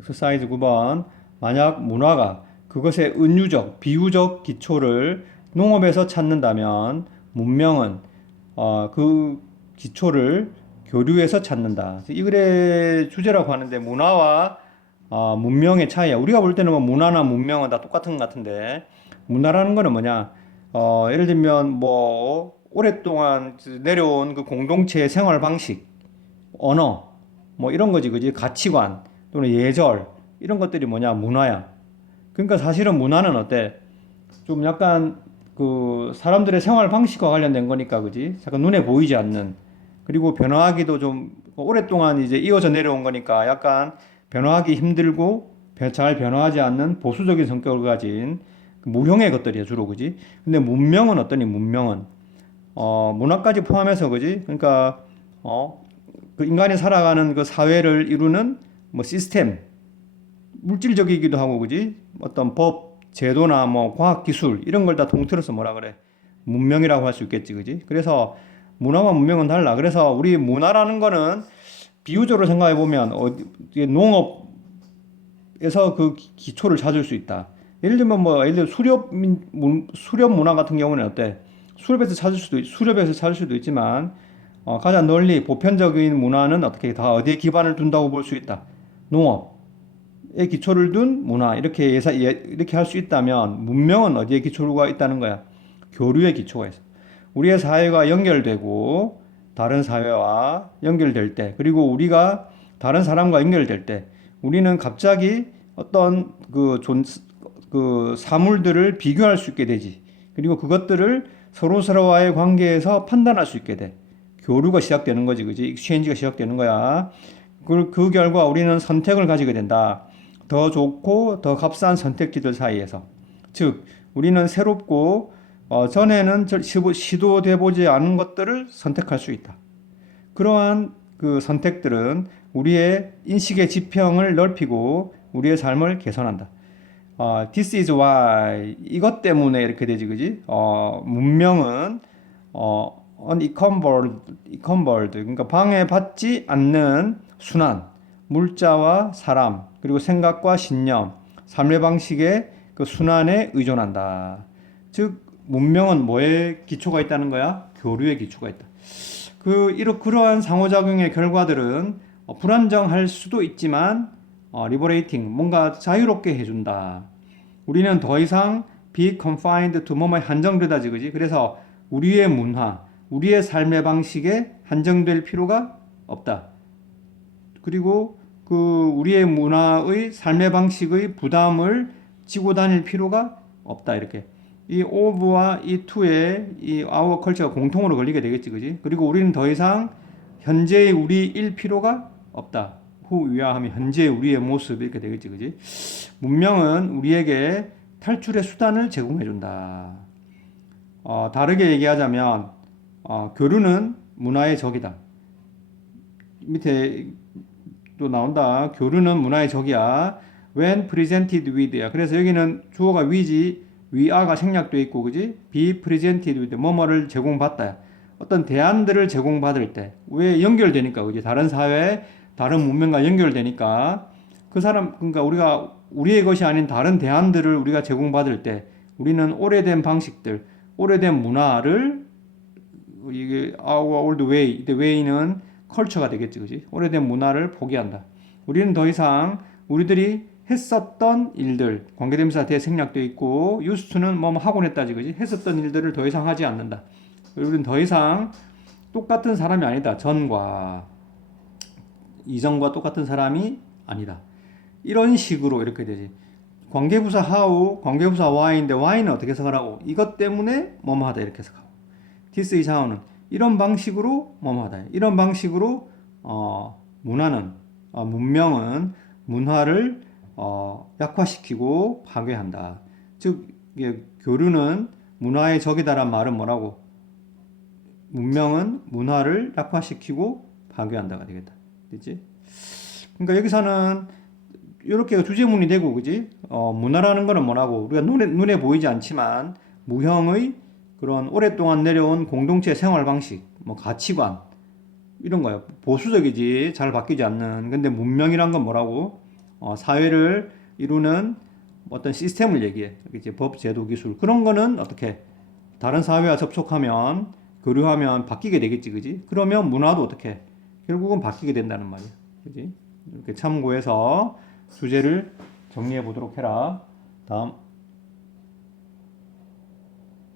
엑서사이즈 9번. 만약 문화가 그것의 은유적, 비유적 기초를 농업에서 찾는다면 문명은 그 기초를 교류에서 찾는다. 이 글의 주제라고 하는데 문화와 문명의 차이야. 우리가 볼 때는 뭐 문화나 문명은 다 똑같은 것 같은데 문화라는 거는 뭐냐? 예를 들면 뭐 오랫동안 내려온 그 공동체의 생활 방식, 언어, 뭐 이런 거지, 그지? 가치관 또는 예절 이런 것들이 뭐냐? 문화야. 그러니까 사실은 문화는 어때? 좀 약간 그 사람들의 생활 방식과 관련된 거니까, 그지? 약간 눈에 보이지 않는, 그리고 변화하기도 좀 오랫동안 이제 이어져 내려온 거니까 약간 변화하기 힘들고 잘 변화하지 않는 보수적인 성격을 가진 그 무형의 것들이야 주로, 그지? 근데 문명은 어떠니? 문명은 문화까지 포함해서, 그지? 그러니까 그 인간이 살아가는 그 사회를 이루는 뭐 시스템, 물질적이기도 하고, 그지? 어떤 법, 제도나 뭐 과학 기술 이런 걸 다 통틀어서 뭐라 그래? 문명이라고 할 수 있겠지, 그지? 그래서 문화와 문명은 달라. 그래서 우리 문화라는 거는 비유적으로 생각해 보면 농업에서 그 기초를 찾을 수 있다. 예를 들면 뭐 예를 들어 수렵 문화 같은 경우는 어때? 수렵에서 찾을 수도 있지만 가장 널리 보편적인 문화는 어떻게 다 어디에 기반을 둔다고 볼 수 있다. 농업에 기초를 둔 문화 이렇게 이렇게 할 수 있다면 문명은 어디에 기초가 있다는 거야? 교류의 기초가 있어. 우리의 사회가 연결되고 다른 사회와 연결될 때, 그리고 우리가 다른 사람과 연결될 때, 우리는 갑자기 어떤 그 사물들을 비교할 수 있게 되지. 그리고 그것들을 서로서로와의 관계에서 판단할 수 있게 돼. 교류가 시작되는 거지, 그지? 익스체인지가 시작되는 거야. 그 결과 우리는 선택을 가지게 된다. 더 좋고 더 값싼 선택지들 사이에서. 즉, 우리는 새롭고 전에는 시도돼 보지 않은 것들을 선택할 수 있다. 그러한 그 선택들은 우리의 인식의 지평을 넓히고 우리의 삶을 개선한다. This is why 이것 때문에 이렇게 되지, 그지? 문명은 unencumbered 그러니까 방해받지 않는 순환, 물자와 사람, 그리고 생각과 신념, 삶의 방식의 그 순환에 의존한다. 즉 문명은 뭐에 기초가 있다는 거야? 교류의 기초가 있다. 그러한 상호작용의 결과들은 불안정할 수도 있지만 리버레이팅 뭔가 자유롭게 해준다. 우리는 더 이상 be confined to 뭐뭐에 한정되다지, 그지? 그래서 우리의 문화, 우리의 삶의 방식에 한정될 필요가 없다. 그리고 그 우리의 문화의 삶의 방식의 부담을 지고 다닐 필요가 없다. 이렇게 이 of와 이 to의 이 our culture가 공통으로 걸리게 되겠지, 그지? 그리고 우리는 더 이상 현재의 우리일 필요가 없다. 후 위화하면 현재의 우리의 모습 이렇게 되겠지, 그지? 문명은 우리에게 탈출의 수단을 제공해 준다. 다르게 얘기하자면 교류는 문화의 적이다. 밑에 또 나온다. 교류는 문화의 적이야. When presented with야. 그래서 여기는 주어가 위지, 위아가 생략돼 있고, 그지? be presented with 뭐뭐를 제공받다. 어떤 대안들을 제공받을 때, 왜 연결되니까, 그지? 다른 사회, 다른 문명과 연결되니까 그 사람, 그러니까 우리가 우리의 것이 아닌 다른 대안들을 우리가 제공받을 때, 우리는 오래된 방식들, 오래된 문화를 이게 our old way, the way는 컬처가 되겠지, 그지? 오래된 문화를 포기한다. 우리는 더 이상 우리들이 했었던 일들, 관계대명사 대 생략되어 있고, used to는 뭐 하곤 했다지, 그지? 했었던 일들을 더 이상 하지 않는다. 우리는 더 이상 똑같은 사람이 아니다. 전과 이전과 똑같은 사람이 아니다. 이런 식으로 이렇게 되지. 관계부사 how, 관계부사 why인데 why는 어떻게 해석하라고? 이것 때문에 뭐뭐 하다 이렇게 해석하고. this is how는 이런 방식으로 뭐뭐 하다. 이런 방식으로 문화는 문명은 문화를 약화시키고 파괴한다. 즉 교류는 문화의 적이다란 말은 뭐라고? 문명은 문화를 약화시키고 파괴한다가 되겠다. 됐지? 그러니까 여기서는 이렇게 주제문이 되고, 그지? 문화라는 거는 뭐라고? 우리가 눈에 보이지 않지만 무형의 그런 오랫동안 내려온 공동체 생활 방식, 뭐 가치관 이런 거예요. 보수적이지 잘 바뀌지 않는. 근데 문명이란 건 뭐라고? 사회를 이루는 어떤 시스템을 얘기해. 이제 법, 제도, 기술 그런 거는 어떻게 다른 사회와 접촉하면 교류하면 바뀌게 되겠지, 그지? 그러면 문화도 어떻게 결국은 바뀌게 된다는 말이야, 그지? 이렇게 참고해서 주제를 정리해 보도록 해라. 다음.